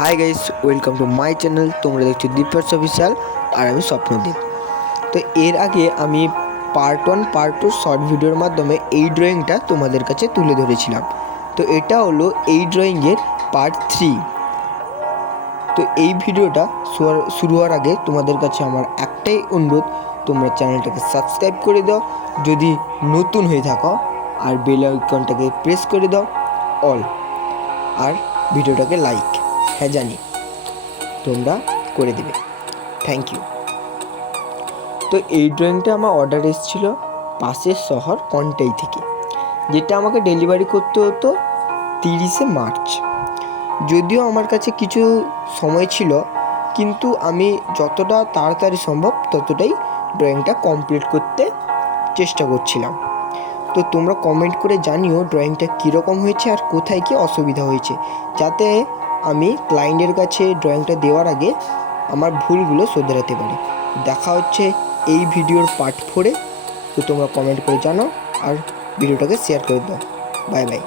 Hi guys, welcome to my channel. তোমরা দেখছো দীপার্স official আর আমি স্বপ্নদীপ। তো এর আগে আমি পার্ট 1 পার্ট 2 শর্ট ভিডিওর মাধ্যমে এই ড্রয়িংটা তোমাদের কাছে তুলে ধরেছিলাম। তো এটা হলো এই ড্রয়িংয়ের পার্ট 3। তো এই ভিডিওটা শুরু হওয়ার আগে তোমাদের কাছে আমার একটাই অনুরোধ, তোমরা চ্যানেলটাকে সাবস্ক্রাইব করে দাও যদি নতুন হয়ে থাকো, আর বেল আইকনটাকে প্রেস করে দাও অল, আর ভিডিওটাকে লাইক, হ্যাঁ জানি তোমরা করে দেবে, থ্যাংক ইউ। তো এই ড্রয়িংটা আমার অর্ডার এসেছিল পাশের শহর কন্টাই থেকে, যেটা আমাকে ডেলিভারি করতে হতো 30শে মার্চ। যদিও আমার কাছে কিছু সময় ছিল, কিন্তু আমি যতটা তাড়াতাড়ি সম্ভব ততটাই ড্রয়িংটা কমপ্লিট করতে চেষ্টা করছিলাম। তো তোমরা কমেন্ট করে জানিও ড্রয়িংটা কীরকম হয়েছে আর কোথায় কি অসুবিধা হয়েছে, যাতে আমি ক্লায়েন্টের কাছে ড্রয়িংটা দেওয়ার আগে আমার ভুলগুলো শোধরাতে পারি। দেখা হচ্ছে এই ভিডিওর পার্ট 4-এ। তো তোমরা কমেন্ট করে জানাও আর ভিডিওটাকে শেয়ার করে দাও। Bye bye.